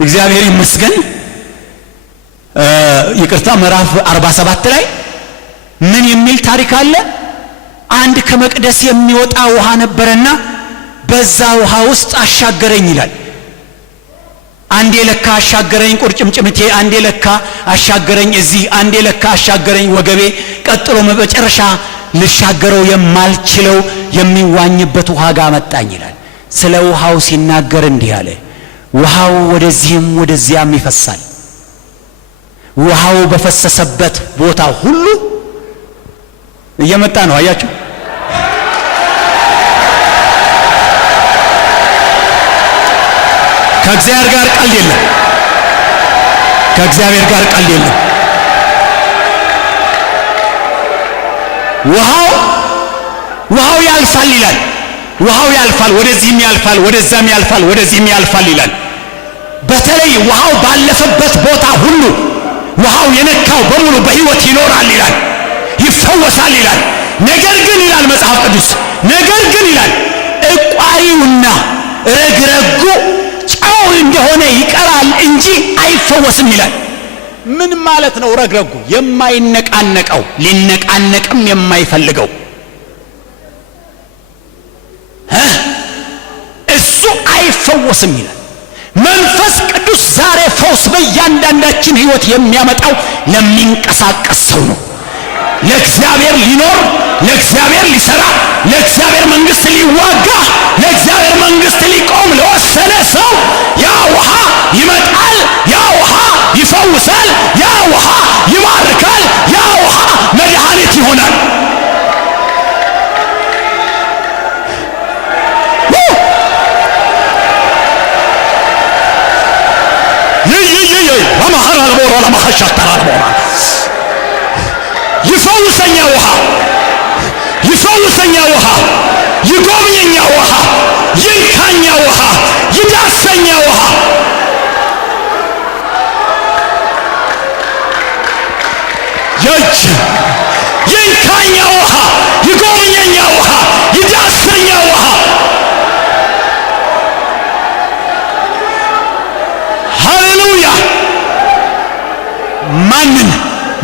እግዚአብሔር ይመስገን ይቅርታ ምዕራፍ 47 ላይ ምን የሚል ታሪክ አለ? አንድ ከመቅደስ የሚወጣ ውሃ ነበርና በዛ ውሃ ውስጥ አሻገረኝ ይላል። አንዴ ለካ አሻገረኝ ቁርጭምጭምቴ፣ አንዴ ለካ አሻገረኝ እዚህ፣ አንዴ ለካ አሻገረኝ ወገቤ፣ ቀጥሎ መጨረሻ ልሻገረው የማልችለው የሚዋኝበት ውሃ ጋር መጣኝ ይላል። ስለ ውሃው ሲናገር እንዲህ አለ፣ ውሃው ወደዚህም ወደዚያም ይፈሳል። ውሃው በፈሰሰበት ቦታ ሁሉ እየመጣ ነው። አያችሁ? ከእግዚአብሔር ጋር ቀልድ የለም። ከእግዚአብሔር ጋር ቀልድ የለም። ውሃው ያልፋል ይላል። ውሃው ያልፋል፣ ወደዚህም ያልፋል፣ ወደዛም ያልፋል፣ ወደዚህም ያልፋል ይላል። በተለይ ውሃው ባለፈበት ቦታ ሁሉ ውሃው የነካው በሙሉ በሕይወት ይኖራል ይላል፣ ይፈወሳል ይላል። ነገር ግን ይላል መጽሐፍ ቅዱስ፣ ነገር ግን ይላል እቋሪውና ረግረጉ ጨው እንደሆነ ይቀራል እንጂ አይፈወስም ይላል። ምን ማለት ነው? ረግረጉ የማይነቃነቀው ሊነቃነቅም የማይፈልገው እሱ አይፈወስም ይላል። መንፈስ ቅዱስ ዛሬ ፈውስ በእያንዳንዳችን ሕይወት የሚያመጣው ለሚንቀሳቀስ ሰው ነው። ለእግዚአብሔር ሊኖር ለእግዚአብሔር ሊሰራ፣ ለእግዚአብሔር መንግስት ሊዋጋ፣ ለእግዚአብሔር መንግስት ሊቆም ለወሰነ ሰው ያ ውሃ ይመጣል፣ ያ ውሃ ይፈውሳል፣ ያ ውሃ ይባርካል፣ ያ ውሃ መድኃኒት ይሆናል። ይፈውሰኛ ውሃ፣ ይፈውሰኛ ውሃ፣ ይጎብኘኛ ውሃ፣ ይንካኛ ውሃ፣ ይዳሰኛ ውሃ። ይንካኛ ውሃ፣ ይጎብኘኛ ውሃ፣ ይዳሰኛ ውሃ። ሃሌሉያ!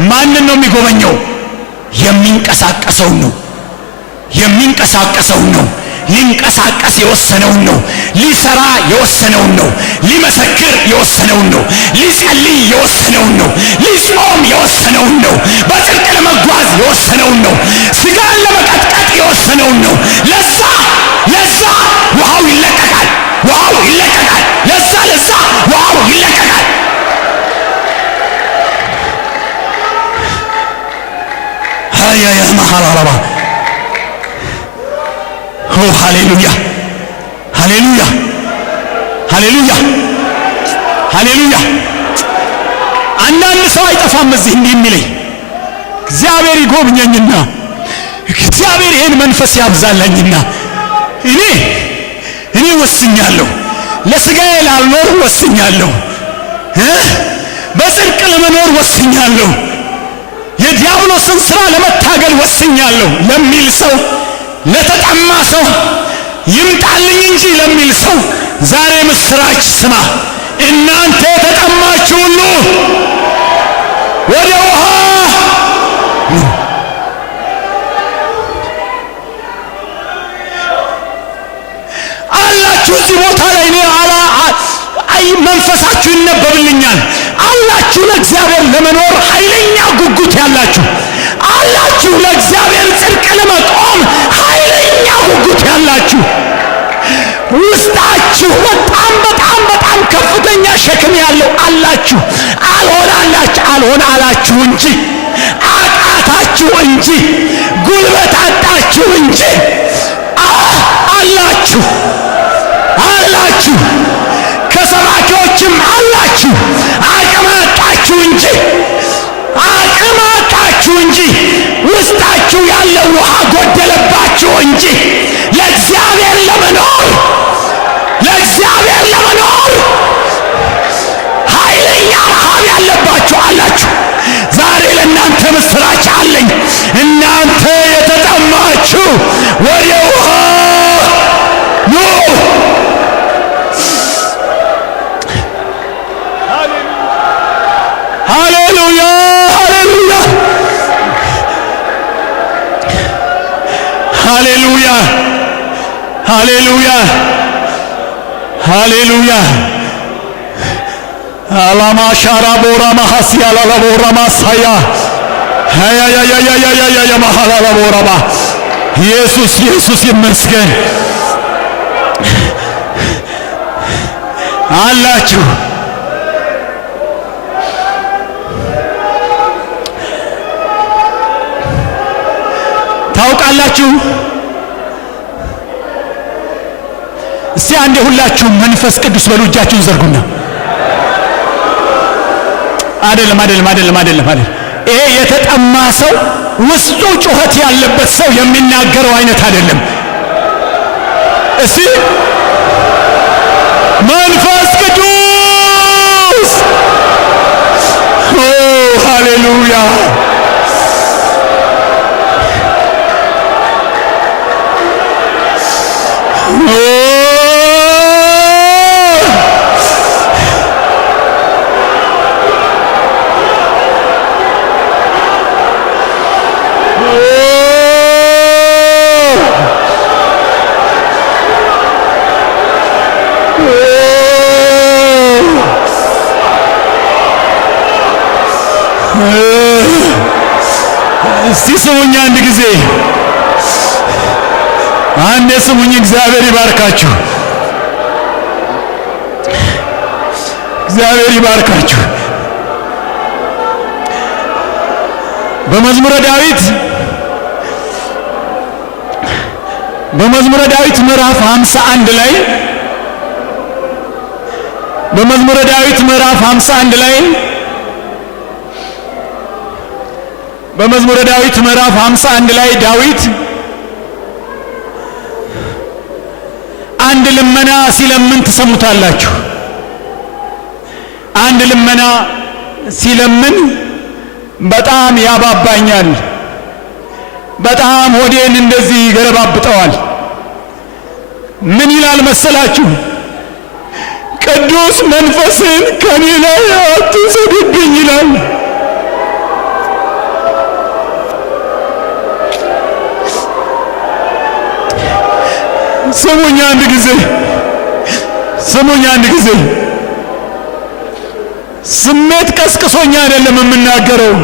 ማንን ነው የሚጎበኘው? የሚንቀሳቀሰውን ነው። የሚንቀሳቀሰውን ነው። ሊንቀሳቀስ የወሰነውን ነው። ሊሰራ የወሰነውን ነው። ሊመሰክር የወሰነውን ነው። ሊጸልይ የወሰነውን ነው። ሊጾም የወሰነውን ነው። በጽድቅ ለመጓዝ የወሰነውን ነው። ስጋን ለመቀጥቀጥ የወሰነውን ነው። ለዛ ውሃው ይለቀቃል። ውሃው ይለቀቃል። ለዛ ውሃው ይለቀቃል። ሃያ ማሃላባ ሃሌሉያ ሃሌሉያ ሃሌሉያ ሃሌሉያ። አንዳንድ ሰው አይጠፋም እዚህ እንዲህ የሚለኝ እግዚአብሔር ይጎብኘኝና እግዚአብሔር ይህን መንፈስ ያብዛለኝና እኔ ወስኛለሁ፣ ለስጋዬ ላልኖር ወስኛለሁ፣ በጽድቅ ለመኖር ወስኛለሁ፣ የዲያብሎስን ሥራ ለመታገል ወስኛለሁ ለሚል ሰው፣ ለተጠማ ሰው ይምጣልኝ እንጂ ለሚል ሰው ዛሬ ምስራች ስማ። እናንተ የተጠማችሁ ሁሉ ወደ ውሃ አላችሁ። እዚህ ቦታ ላይ መንፈሳችሁ ይነበብልኛል አላችሁ። ለእግዚአብሔር ለመኖር ኃይለኛ ጉጉት ያላችሁ አላችሁ። ለእግዚአብሔር ጽድቅ ለመቆም ኃይለኛ ጉጉት ያላችሁ ውስጣችሁ በጣም ከፍተኛ ሸክም ያለው አላችሁ። አልሆን አላችሁ እንጂ አቃታችሁ እንጂ ጉልበት አጣችሁ እንጂ አላችሁ። ከሰባኪዎችም አላችሁ። አቅም አጣችሁ እንጂ ውስጣችሁ ያለው ውሃ ጎደለባችሁ እንጂ ለእግዚአብሔር ለመኖር ኃይለኛ ረሃብ ያለባችሁ አላችሁ። ዛሬ ለእናንተ ምስራች አለኝ። እናንተ የተጠማችሁ ወደ ውሃ ኑ። ሃሌሉያ ሃሌሉያ ሃሌሉያ ሃሌሉያ ሃሌሉያ አላማ ሻራ ቦራ ማሐሲያ ላቦራ ማሳያ ያ ማሐላላ ቦራባ ኢየሱስ ይመስገን አላችሁ። ታውቃላችሁ። እስቲ አንዴ ሁላችሁ መንፈስ ቅዱስ በሉ። እጃችሁን ዘርጉና አይደለም። ይሄ የተጠማ ሰው ውስጡ ጩኸት ያለበት ሰው የሚናገረው አይነት አይደለም። እስቲ መንፈስ ቅዱስ ሃሌሉያ እስቲ ስሙኝ አንድ ጊዜ አንዴ ስሙኝ፣ እግዚአብሔር ይባርካችሁ። እግዚአብሔር ይባርካችሁ። በመዝሙረ ዳዊት ምዕራፍ 51 ላይ በመዝሙረ ዳዊት ምዕራፍ 51 ላይ በመዝሙረ ዳዊት ምዕራፍ 51 ላይ ዳዊት አንድ ልመና ሲለምን ትሰሙታላችሁ። አንድ ልመና ሲለምን በጣም ያባባኛል፣ በጣም ሆዴን እንደዚህ ይገለባብጠዋል። ምን ይላል መሰላችሁ? ቅዱስ መንፈስን ከኔ ላይ አትውሰድብኝ ይላል። ስሙኝ አንድ ጊዜ ስሜት ቀስቅሶኛ አይደለም የምናገረው።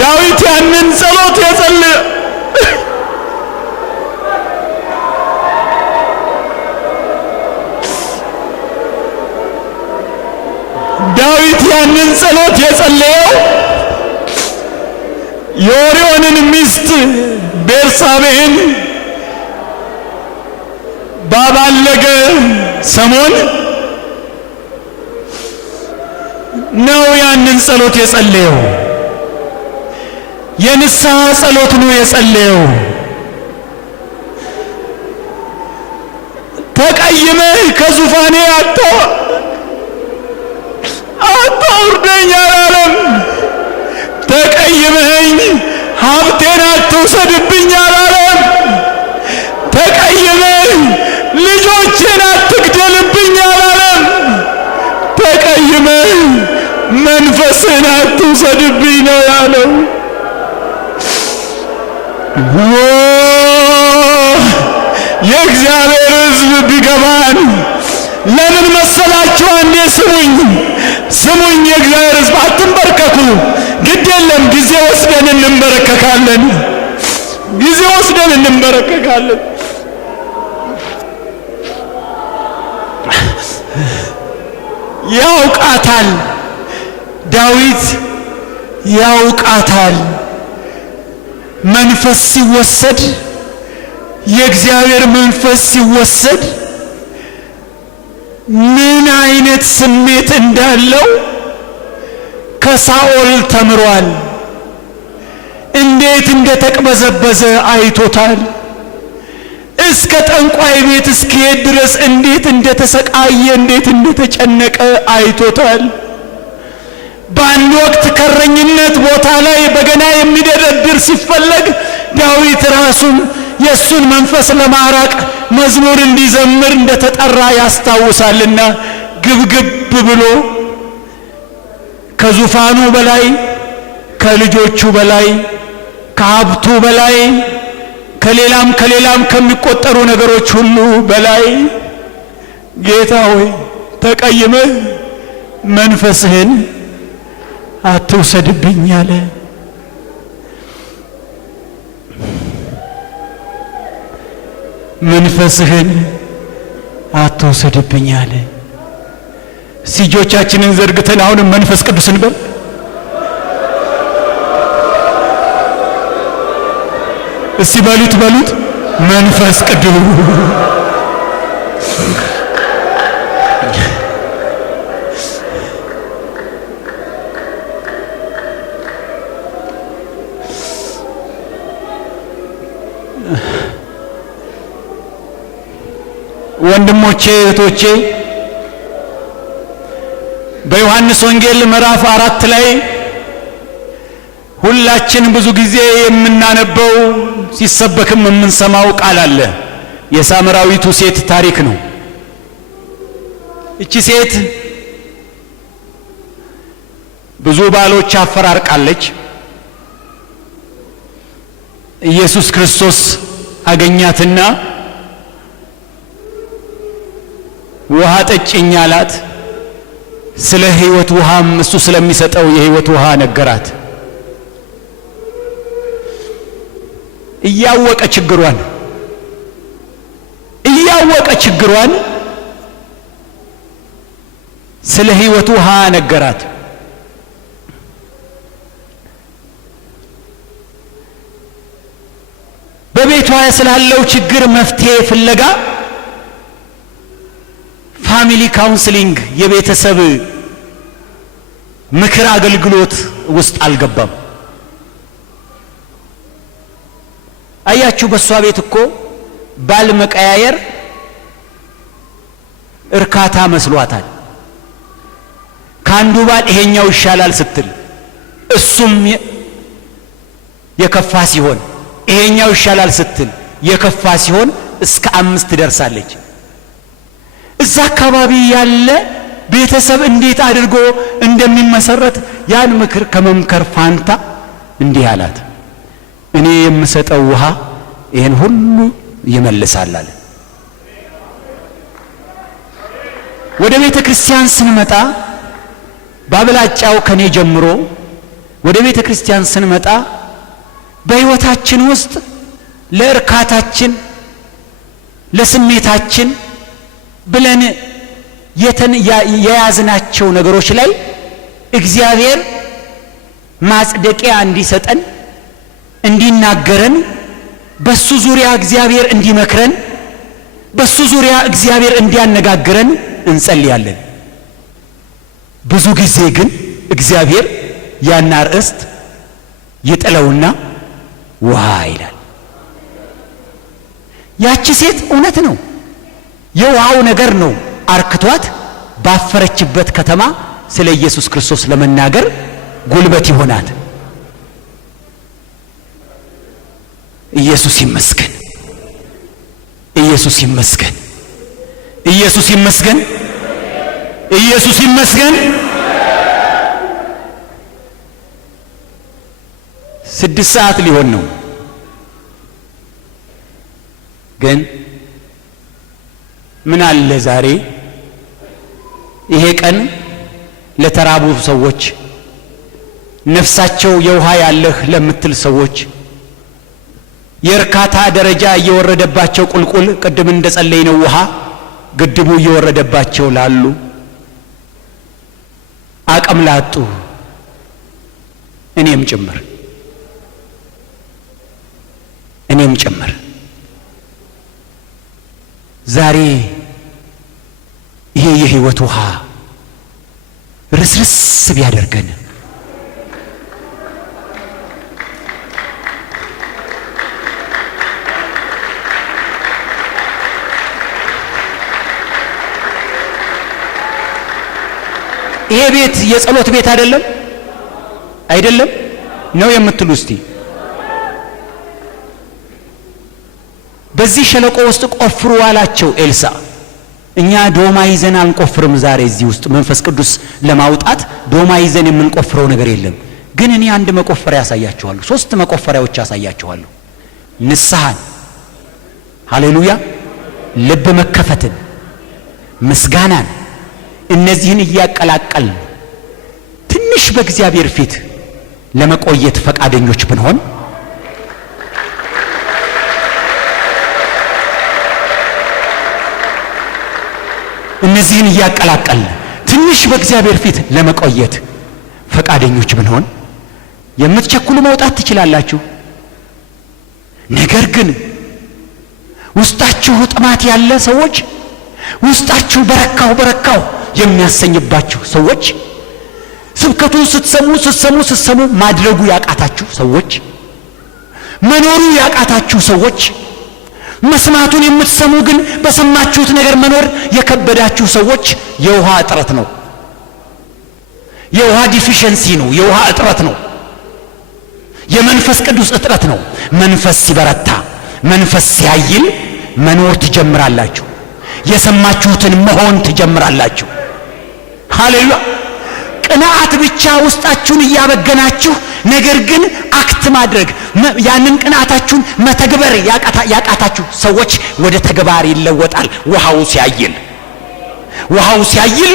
ዳዊት ያንን ጸሎት የጸለየ የጸለየው የኦርዮንን ሚስት ቤርሳቤህን ባባለገ ሰሞን ነው። ያንን ጸሎት የጸለየው የንስሐ ጸሎት ነው የጸለየው። ተቀይመህ ከዙፋኔ አታውርደኝ አላለም። ተቀይመኝ ሀብቴን አትውሰድብኝ አላለም። ተቀይመህ ልጆቼን አትግደልብኝ አላለም። ተቀይመህ መንፈስን አትውሰድብኝ ነው ያለው። የእግዚአብሔር ሕዝብ ቢገባን ለምን መሰላችሁ? አንዴ ስሙኝ የእግዚአብሔር ሕዝብ አትንበርከኩ። ግድ የለም ጊዜ ወስደን እንበረከካለን። ያውቃታል፣ ዳዊት ያውቃታል። መንፈስ ሲወሰድ፣ የእግዚአብሔር መንፈስ ሲወሰድ ምን አይነት ስሜት እንዳለው ከሳኦል ተምሯል። እንዴት እንደተቅበዘበዘ አይቶታል። እስከ ጠንቋይ ቤት እስኪሄድ ድረስ እንዴት እንደተሰቃየ፣ እንዴት እንደተጨነቀ አይቶታል። በአንድ ወቅት ከረኝነት ቦታ ላይ በገና የሚደረድር ሲፈለግ ዳዊት ራሱን የእሱን መንፈስ ለማራቅ መዝሙር እንዲዘምር እንደተጠራ ያስታውሳልና ግብግብ ብሎ ከዙፋኑ በላይ፣ ከልጆቹ በላይ፣ ከሀብቱ በላይ፣ ከሌላም ከሚቆጠሩ ነገሮች ሁሉ በላይ ጌታ ሆይ ተቀይመህ መንፈስህን አትውሰድብኝ አለ። መንፈስህን አትውሰድብኝ አለ። እጆቻችንን ዘርግተን አሁንም መንፈስ ቅዱስን በል። እስቲ በሉት መንፈስ ቅዱስ ወንድሞቼ እህቶቼ በዮሐንስ ወንጌል ምዕራፍ 4 ላይ ሁላችን ብዙ ጊዜ የምናነበው ሲሰበክም የምንሰማው ቃል አለ። የሳምራዊቱ ሴት ታሪክ ነው። እቺ ሴት ብዙ ባሎች አፈራርቃለች። ኢየሱስ ክርስቶስ አገኛትና ውሃ ጠጭኝ አላት። ስለ ሕይወት ውሃም እሱ ስለሚሰጠው የሕይወት ውሃ ነገራት። እያወቀ ችግሯን ስለ ሕይወት ውሃ ነገራት። በቤቷ ስላለው ችግር መፍትሄ ፍለጋ ፋሚሊ ካውንስሊንግ የቤተሰብ ምክር አገልግሎት ውስጥ አልገባም። አያችሁ፣ በሷ ቤት እኮ ባል መቀያየር እርካታ መስሏታል። ካንዱ ባል ይሄኛው ይሻላል ስትል እሱም የከፋ ሲሆን ይሄኛው ይሻላል ስትል የከፋ ሲሆን እስከ 5 ደርሳለች። እዛ አካባቢ ያለ ቤተሰብ እንዴት አድርጎ እንደሚመሰረት ያን ምክር ከመምከር ፋንታ እንዲህ አላት፣ እኔ የምሰጠው ውሃ ይሄን ሁሉ ይመልሳል አለ። ወደ ቤተ ክርስቲያን ስንመጣ ባብላጫው ከኔ ጀምሮ ወደ ቤተ ክርስቲያን ስንመጣ በሕይወታችን ውስጥ ለእርካታችን ለስሜታችን ብለን የያዝናቸው ነገሮች ላይ እግዚአብሔር ማጽደቂያ እንዲሰጠን እንዲናገረን በሱ ዙሪያ እግዚአብሔር እንዲመክረን በሱ ዙሪያ እግዚአብሔር እንዲያነጋግረን እንጸልያለን። ብዙ ጊዜ ግን እግዚአብሔር ያን አርእስት ይጥለውና ውሃ ይላል። ያቺ ሴት እውነት ነው፣ የውሃው ነገር ነው አርክቷት ባፈረችበት ከተማ ስለ ኢየሱስ ክርስቶስ ለመናገር ጉልበት ይሆናት። ኢየሱስ ይመስገን፣ ኢየሱስ ይመስገን፣ ኢየሱስ ይመስገን፣ ኢየሱስ ይመስገን። 6 ሰዓት ሊሆን ነው። ግን ምን አለ ዛሬ ይሄ ቀን ለተራቡ ሰዎች፣ ነፍሳቸው የውሃ ያለህ ለምትል ሰዎች፣ የእርካታ ደረጃ እየወረደባቸው ቁልቁል ቅድም እንደጸለይነው ውሃ ግድቡ እየወረደባቸው ላሉ፣ አቅም ላጡ እኔም ጭምር ዛሬ ይሄ የሕይወት ውሃ ርስርስ ቢያደርገን ይሄ ቤት የጸሎት ቤት አይደለም ነው የምትሉ እስቲ በዚህ ሸለቆ ውስጥ ቆፍሩ አላቸው ኤልሳ። እኛ ዶማ ይዘን አንቆፍርም። ዛሬ እዚህ ውስጥ መንፈስ ቅዱስ ለማውጣት ዶማ ይዘን የምንቆፍረው ነገር የለም። ግን እኔ አንድ መቆፈሪያ ያሳያችኋለሁ፣ 3 መቆፈሪያዎች ያሳያችኋለሁ። ንስሐን፣ ሃሌሉያ፣ ልብ መከፈትን፣ ምስጋናን፣ እነዚህን እያቀላቀል ትንሽ በእግዚአብሔር ፊት ለመቆየት ፈቃደኞች ብንሆን እነዚህን እያቀላቀል ትንሽ በእግዚአብሔር ፊት ለመቆየት ፈቃደኞች ብንሆን የምትቸኩሉ መውጣት ትችላላችሁ። ነገር ግን ውስጣችሁ ጥማት ያለ ሰዎች፣ ውስጣችሁ በረካው የሚያሰኝባችሁ ሰዎች፣ ስብከቱን ስትሰሙ ማድረጉ ያቃታችሁ ሰዎች፣ መኖሩ ያቃታችሁ ሰዎች፣ መስማቱን የምትሰሙ ግን በሰማችሁት ነገር መኖር የከበዳችሁ ሰዎች የውሃ እጥረት ነው። የውሃ ዲፊሸንሲ ነው። የውሃ እጥረት ነው። የመንፈስ ቅዱስ እጥረት ነው። መንፈስ ሲበረታ፣ መንፈስ ሲያይል መኖር ትጀምራላችሁ። የሰማችሁትን መሆን ትጀምራላችሁ። ሃሌሉያ። ቅንዓት ብቻ ውስጣችሁን እያበገናችሁ ነገር ግን አክት ማድረግ ያንን ቅንዓታችሁን መተግበር ያቃታችሁ ሰዎች ወደ ተግባር ይለወጣል። ውሃው ሲያይል